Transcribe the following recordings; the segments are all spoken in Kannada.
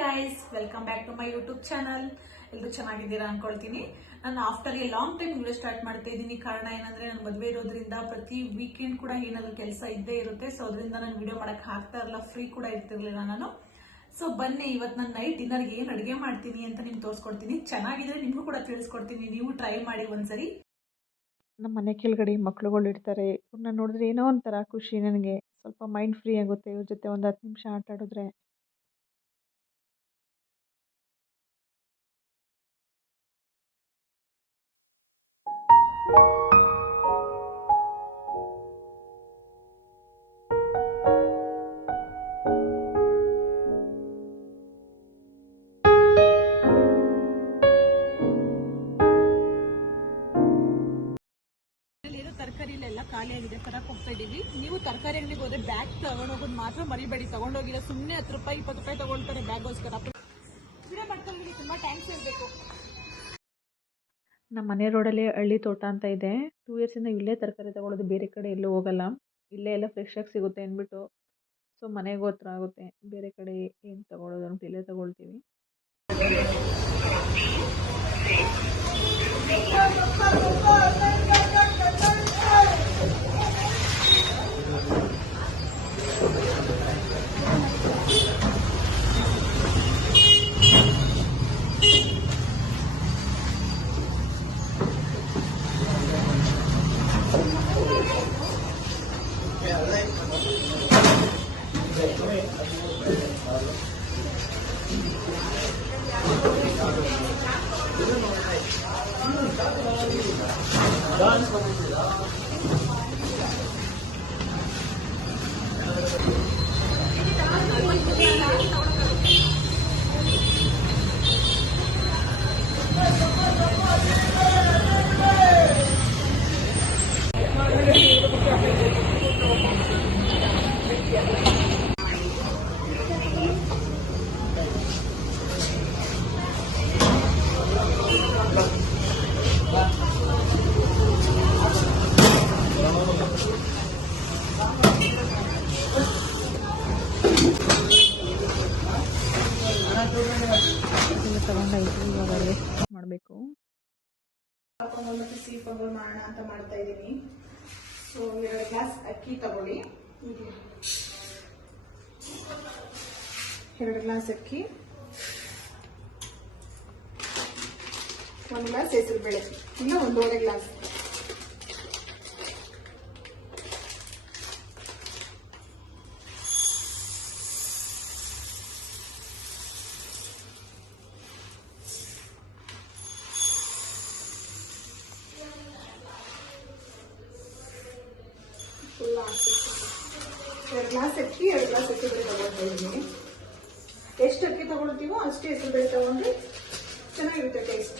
Guys, welcome back to my YouTube channel. ಎಲ್ಲರೂ ಚೆನ್ನಾಗಿದ್ದೀರಾ ಅನ್ಕೊಳ್ತೀನಿ. ನಾನು after a long time video start ಮಾಡ್ತಾ ಇದ್ದೀನಿ. ಕಾರಣ ಏನಂದ್ರೆ ನಾನು ಮದುವೆ ಇರೋದ್ರಿಂದ ಪ್ರತಿ ವೀಕೆಂಡ್ ಕೂಡ ಏನಾದ್ರು ಕೆಲಸ ಇದ್ದೇ ಇರುತ್ತೆ. ಸೊ ಅದರಿಂದ ನಾನು ವಿಡಿಯೋ ಮಾಡಕ್ ಆಗ್ತಾ ಇರಲ್ಲ, ಫ್ರೀ ಕೂಡ ಇರ್ತಿರ್ಲಿಲ್ಲ ನಾನು. ಸೊ ಬನ್ನಿ, ಇವತ್ತು ನಾನು ನೈಟ್ ಡಿನ್ನರ್ಗೆ ಏನು ಅಡುಗೆ ಮಾಡ್ತೀನಿ ಅಂತ ನಿಮ್ಗೆ ತೋರಿಸ್ಕೊಡ್ತೀನಿ. ಚೆನ್ನಾಗಿದ್ರೆ ನಿಮಗೂ ಕೂಡ ತಿಳಿಸ್ಕೊಡ್ತೀನಿ, ನೀವು ಟ್ರೈ ಮಾಡಿ ಒಂದ್ಸರಿ. ನಮ್ಮ ಮನೆ ಕೆಳಗಡೆ ಮಕ್ಳುಗಳು ಇರ್ತಾರೆ. ಇವ್ರನ್ನ ನೋಡಿದ್ರೆ ಏನೋ ಒಂಥರ ಖುಷಿ ನನಗೆ. ಸ್ವಲ್ಪ ಮೈಂಡ್ ಫ್ರೀ ಆಗುತ್ತೆ ಇವ್ರ ಜೊತೆ ಒಂದು 10 ನಿಮಿಷ ಆಟ ಆಡಿದ್ರೆ. ತರಕಾರಿಲೆಲ್ಲ ಖಾಲಿ ಆಗಿದೆ, ತರಕ್ ಹೋಗ್ತಾ ಇದೀವಿ. ನೀವು ತರಕಾರಿ ಅಂಗಡಿಗೆ ಹೋದ್ರೆ ಬ್ಯಾಗ್ ತಗೊಂಡೋಗೋದು ಮಾತ್ರ ಮರಿಬೇಡಿ. ತಗೊಂಡೋಗಿಲ್ಲ ಸುಮ್ಮನೆ 10 ರೂಪಾಯಿ 20 ರೂಪಾಯಿ ತಗೊಳ್ತಾರೆ ಬ್ಯಾಗ್ಗೋಸ್ಕರ. ವಿಡಿಯೋ ಮಾಡ್ಕೊಂಡು ತುಂಬಾ ಥ್ಯಾಂಕ್ಸ್ ಹೇಳ್ಬೇಕು. ನಮ್ಮ ಮನೆ ರೋಡಲ್ಲಿ ಹಳ್ಳಿ ತೋಟ ಅಂತ ಇದೆ. 2 ಇಯರ್ಸಿಂದ ಇಲ್ಲೇ ತರಕಾರಿ ತಗೊಳ್ಳೋದು, ಬೇರೆ ಕಡೆ ಎಲ್ಲೂ ಹೋಗಲ್ಲ. ಇಲ್ಲೇ ಎಲ್ಲ ಫ್ರೆಶ್ ಆಗಿ ಸಿಗುತ್ತೆ ಅಂದ್ಬಿಟ್ಟು ಸೊ ಮನೆಗೂ ಹತ್ರ ಆಗುತ್ತೆ. ಬೇರೆ ಕಡೆ ಏನು ತಗೊಳ್ಳೋದು ಅಂದ್ಬಿಟ್ಟು ಇಲ್ಲೇ ತಗೊಳ್ತೀವಿ. ತಗೊಂಡಾಯ್ತು, ಇವಾಗ ಮಾಡಬೇಕು. ಸಿಹಿ ಪೊಂಗಲ್ ಮಾಡೋಣ ಅಂತ ಮಾಡ್ತಾ ಇದ್ದೀನಿ. ಸೊ 2 ಗ್ಲಾಸ್ ಅಕ್ಕಿ ತಗೊಳ್ಳಿ. 2 ಗ್ಲಾಸ್ ಅಕ್ಕಿ, 1 ಗ್ಲಾಸ್ ಹೆಸರು ಬೇಳೆ, ಇಲ್ಲ 1.5 ಗ್ಲಾಸ್. ಎರಡು ಗ್ಲಾಸ್ ಅಕ್ಕಿ, 2 ಗ್ಲಾಸ್ ಹೆಸರು ಬೇಳೆ ತಗೊಳ್ತಾ ಇದ್ದೀನಿ. ಎಷ್ಟು ಅಕ್ಕಿ ತಗೊಳ್ತೀವೋ ಅಷ್ಟೇ ಹೆಸರು ಬೇಳೆ ತಗೊಂಡ್ರೆ ಚೆನ್ನಾಗಿರುತ್ತೆ ಟೇಸ್ಟ್.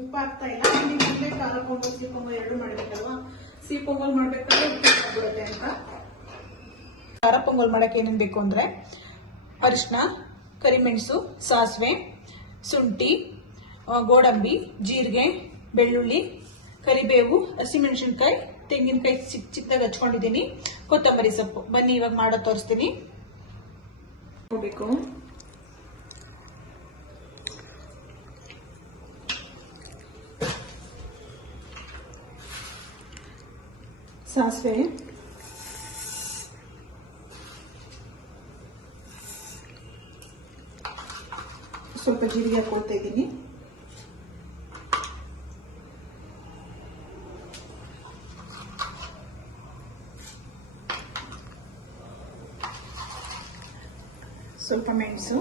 ಉಪ್ಪು ಹಾಕ್ತಾ ಇಲ್ಲ, ನಿಮಗೆ ಖಾರ ಪೊಂಗಲ್ ಸಿಹಿ ಪೊಂಗಲ್ 2 ಮಾಡ್ಬೇಕಲ್ವಾ. ಸಿಹಿ ಪೊಂಗಲ್ ಮಾಡ್ಬೇಕಾದ್ರೆ ಉಪ್ಪು ಹಾಕ್ಬಿಡುತ್ತೆ ಅಂತ. ಖಾರ ಪೊಂಗಲ್ ಮಾಡಕ್ಕೆ ಏನೇನು ಬೇಕು ಅಂದ್ರೆ ಅರಿಶಿನ, ಕರಿಮೆಣಸು, ಸಾಸಿವೆ, ಶುಂಠಿ, ಗೋಡಂಬಿ, ಜೀರಿಗೆ, ಬೆಳ್ಳುಳ್ಳಿ, ಕರಿಬೇವು, ಹಸಿಮೆಣಸಿನ್ಕಾಯಿ, ತೆಂಗಿನಕಾಯಿ ಚಿಕ್ಕದಾಗಿ ಹಚ್ಕೊಂಡಿದ್ದೀನಿ, ಕೊತ್ತಂಬರಿ ಸೊಪ್ಪು. ಬನ್ನಿ ಇವಾಗ ಮಾಡೋ ತೋರಿಸ್ತೀನಿ. ಹೋಗ್ಬೇಕು ಸಾಸಿವೆ, ಸ್ವಲ್ಪ ಜೀರಿಗೆ ಹಾಕೊಳ್ತಾ ಇದ್ದೀನಿ, ಸ್ವಲ್ಪ ಮೆಣಸು,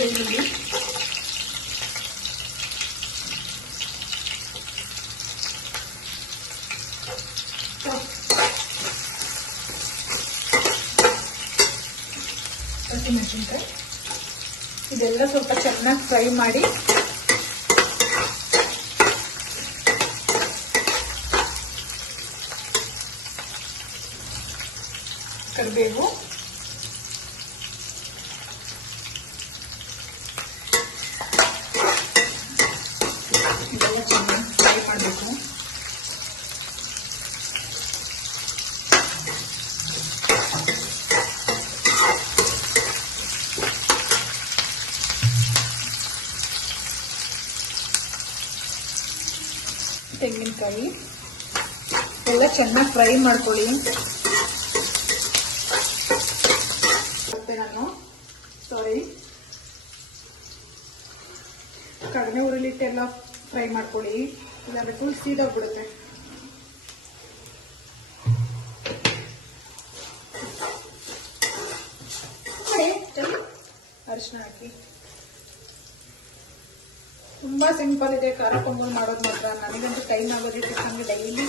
ಬೆಳ್ಳುಳ್ಳಿ, ಹಸಿಮೆಣಸಿನಕಾಯಿ, ಮೆಣಸಿನ್ಕಾಯಿ ಇದೆಲ್ಲ ಸ್ವಲ್ಪ ಚೆನ್ನಾಗಿ ಫ್ರೈ ಮಾಡಿ ಕರಿಬೇವು ಇದೆಲ್ಲ ಚೆನ್ನಾಗಿ ಫ್ರೈ ಮಾಡಬೇಕು. ತೆಂಗಿನಕಾಯಿ ಎಲ್ಲ ಚೆನ್ನಾಗಿ ಫ್ರೈ ಮಾಡ್ಕೊಳ್ಳಿ. ನಾನು ಕಡಿಮೆ ಉರಿಲಿಟ್ಟೆಲ್ಲ ಫ್ರೈ ಮಾಡ್ಕೊಳ್ಳಿ, ಇಲ್ಲಾಂದ್ರೆ ಫುಲ್ ಸೀದೋಗ್ಬಿಡುತ್ತೆ. ಅರಿಶಿನ ಹಾಕಿ. ತುಂಬಾ ಸಿಂಪಲ್ ಇದೆ ಖಾರ ಪೊಂಗಲ್ ಮಾಡೋದು ಮಾತ್ರ. ನನಗಂತೂ ಟೈಮ್ ಆಗೋದಿಕ್ಕೆ ನಮಗೆ ಡೈಲಿ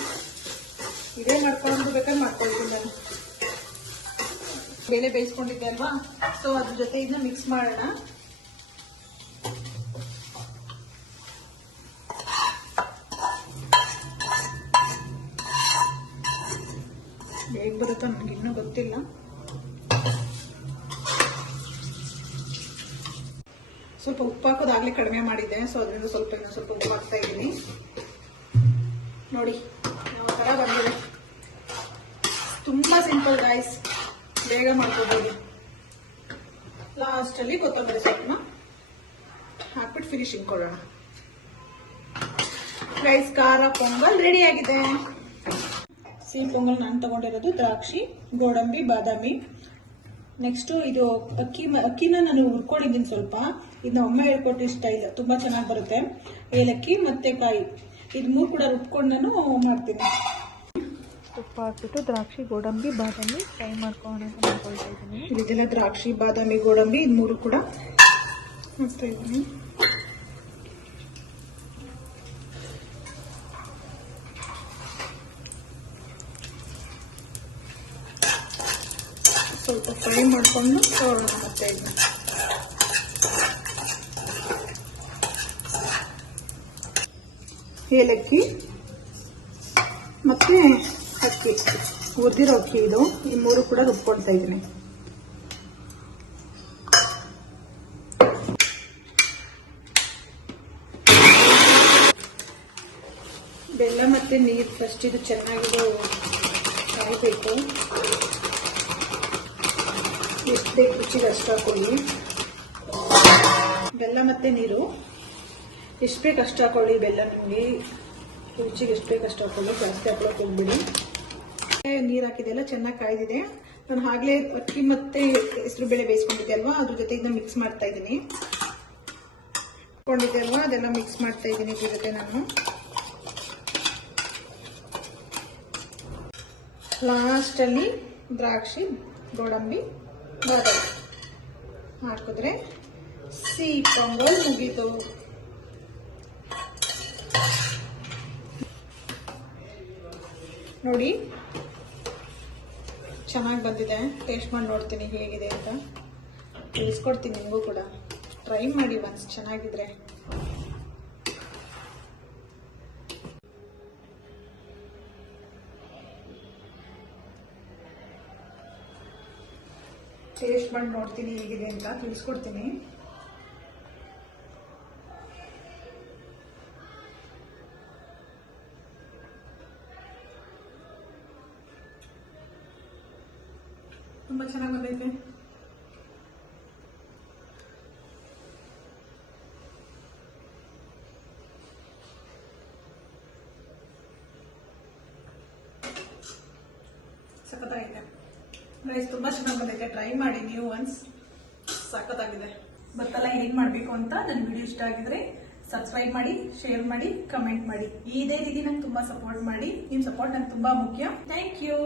ಇದೇ ಮಾಡ್ಕೊಂಡು ಬೇಕಾದ್ರೆ ಮಾಡ್ಕೊಳ್ತೀನಿ ನಾನು. ಬೇಳೆ ಬೇಯಿಸ್ಕೊಂಡಿದ್ದೆ ಅಲ್ವಾ, ಸೊ ಅದ್ರ ಜೊತೆ ಇದನ್ನ ಮಿಕ್ಸ್ ಮಾಡೋಣ. ಹೇಗೆ ಬರುತ್ತೋ ನನಗೆ ಇನ್ನೂ ಗೊತ್ತಿಲ್ಲ. ಸ್ವಲ್ಪ ಉಪ್ಪು ಹಾಕೋದಾಗ್ಲೇ ಕಡಿಮೆ ಮಾಡಿದ್ದೆ, ಸೊ ಅದರಿಂದ ಇನ್ನೂ ಸ್ವಲ್ಪ ಉಪ್ಪು ಹಾಕ್ತಾ ಇದ್ದೀನಿ. ನೋಡಿ ಯಾವ ಥರ ಬಂದಿದೆ. ತುಂಬಾ ಸಿಂಪಲ್ ರೈಸ್, ಬೇಗ ಮಾಡ್ಕೋಬಹುದು. ಲಾಸ್ಟಲ್ಲಿ ಕೊತ್ತಂಬರಿ ಸೊಪ್ಪನ್ನ ಹಾಕ್ಬಿಟ್ಟು ಫಿನಿಶಿಂಗ್ ಕೊಡೋಣ. ರೈಸ್ ಖಾರ ಪೊಂಗಲ್ ರೆಡಿ ಆಗಿದೆ. ಸಿಹಿ ಪೊಂಗಲ್ ನಾನು ತಗೊಂಡಿರೋದು ದ್ರಾಕ್ಷಿ, ಗೋಡಂಬಿ, ಬಾದಾಮಿ. ನೆಕ್ಸ್ಟ್ ಇದು ಅಕ್ಕಿನ ನಾನು ಹುರ್ಕೊಂಡಿದ್ದೀನಿ ಸ್ವಲ್ಪ. ಇದನ್ನ ಒಮ್ಮೆ ಹೇಳ್ಕೊಟ್ಟು ಸ್ಟೈಲ್ ತುಂಬಾ ಚೆನ್ನಾಗಿ ಬರುತ್ತೆ. ಏಲಕ್ಕಿ ಮತ್ತೆ ಕಾಯಿ ಇದು ಮೂರು ಕೂಡ ರುಬ್ಕೊಂಡು ನಾನು ಮಾಡ್ತೀನಿ. ತುಪ್ಪ ಹಾಕ್ಬಿಟ್ಟು ದ್ರಾಕ್ಷಿ, ಗೋಡಂಬಿ, ಬಾದಾಮಿ ಫ್ರೈ ಮಾಡ್ಕೊಳ್ಳೋಣ ಅಂತ ಮಾಡ್ಕೊಳ್ತಾ ಇದ್ದೀನಿ. ಇದೆಲ್ಲ ದ್ರಾಕ್ಷಿ, ಬಾದಾಮಿ, ಗೋಡಂಬಿ ಇದು ಮೂರು ಕೂಡ ಹಾಕ್ತಾ ಇದ್ದೀನಿ. ಸ್ವಲ್ಪ ಫ್ರೈ ಮಾಡಿಕೊಂಡು ತಗೊಳ್ಳೋಣ. ಮತ್ತೆ ಇದನ್ನ ಏಲಕ್ಕಿ ಮತ್ತೆ ಅಕ್ಕಿ, ಹುರಿದಿರೋ ಅಕ್ಕಿ ಇದು, ಈ ಮೂರು ಕೂಡ ರುಬ್ಕೊಳ್ತಾ ಇದ್ದೀನಿ. ಬೆಲ್ಲ ಮತ್ತೆ ನೀರು ಫಸ್ಟ್ ಇದು ಚೆನ್ನಾಗಿ ಕಾಯಬೇಕು. ಎಷ್ಟು ಬೇಕು ರುಚಿಗೆ ಅಷ್ಟು ಹಾಕೊಳ್ಳಿ. ಬೆಲ್ಲ ಮತ್ತೆ ನೀರು ಎಷ್ಟು ಬೇಕು ಅಷ್ಟು ಹಾಕೊಳ್ಳಿ. ಬೆಲ್ಲ ನಿಮಗೆ ರುಚಿಗೆ ಎಷ್ಟು ಬೇಕು ಅಷ್ಟು ಹಾಕೊಳ್ಳಿ, ಜಾಸ್ತಿ ಹಾಕೊಳ್ಳೋಕೆ ಹೋಗ್ಬಿಡಿ. ನೀರು ಹಾಕಿದೆಲ್ಲ ಚೆನ್ನಾಗಿ ಕಾಯ್ದಿದೆ. ನಾನು ಆಗಲೇ ಅಕ್ಕಿ ಮತ್ತೆ ಹೆಸರು ಬೇಳೆ ಬೇಯಿಸ್ಕೊಂಡಿದ್ದೆ ಅಲ್ವಾ, ಅದ್ರ ಜೊತೆ ಇದನ್ನ ಮಿಕ್ಸ್ ಮಾಡ್ತಾ ಇದ್ದೀನಿ. ಕೊಂಡಿದ್ದೆ ಅಲ್ವಾ, ಅದೆಲ್ಲ ಮಿಕ್ಸ್ ಮಾಡ್ತಾ ಇದ್ದೀನಿ ಇದ್ರ ಜೊತೆ ನಾನು. ಲಾಸ್ಟಲ್ಲಿ ದ್ರಾಕ್ಷಿ, ಗೋಡಂಬಿ, ಬಾದಾಮಿ ಹಾಕಿದ್ರೆ ಸಿಹಿ ಪೊಂಗಲ್ ಮುಗೀತು. ನೋಡಿ ಚೆನ್ನಾಗಿ ಬಂದಿದೆ. ಟೇಸ್ಟ್ ಮಾಡಿ ನೋಡ್ತೀನಿ ಹೇಗಿದೆ ಅಂತ, ತಿಳಿಸ್ಕೊಡ್ತೀನಿ ನಿಮಗೂ ಕೂಡ. ಟ್ರೈ ಮಾಡಿ ಒನ್ಸ್, ಚೆನ್ನಾಗಿದ್ರೆ. ಟೇಸ್ಟ್ ಮಾಡಿ ನೋಡ್ತೀನಿ ಹೇಗಿದೆ ಅಂತ ತಿಳಿಸ್ಕೊಡ್ತೀನಿ. ತುಂಬಾ ಚೆನ್ನಾಗಿ ಬಂದೈತೆ. ಸಖತ್ತಾಗಿದೆ. ರೈಸ್ ತುಂಬಾ ಚೆನ್ನಾಗಿ ಬಂದೈತೆ. ಟ್ರೈ ಮಾಡಿ ನೀವು ಒನ್ಸ್, ಸಖತ್ತಾಗಿದೆ. ಗೊತ್ತಲ್ಲ ಹೇಗೆ ಮಾಡಬೇಕು ಅಂತ. ನನ್ನ ವಿಡಿಯೋ ಇಷ್ಟ ಆಗಿದ್ರೆ ಸಬ್ಸ್ಕ್ರೈಬ್ ಮಾಡಿ, ಶೇರ್ ಮಾಡಿ, ಕಮೆಂಟ್ ಮಾಡಿ. ಇದೇ ರೀತಿ ನಂಗೆ ತುಂಬಾ ಸಪೋರ್ಟ್ ಮಾಡಿ. ನಿಮ್ಮ ಸಪೋರ್ಟ್ ನಂಗೆ ತುಂಬಾ ಮುಖ್ಯ. Thank you.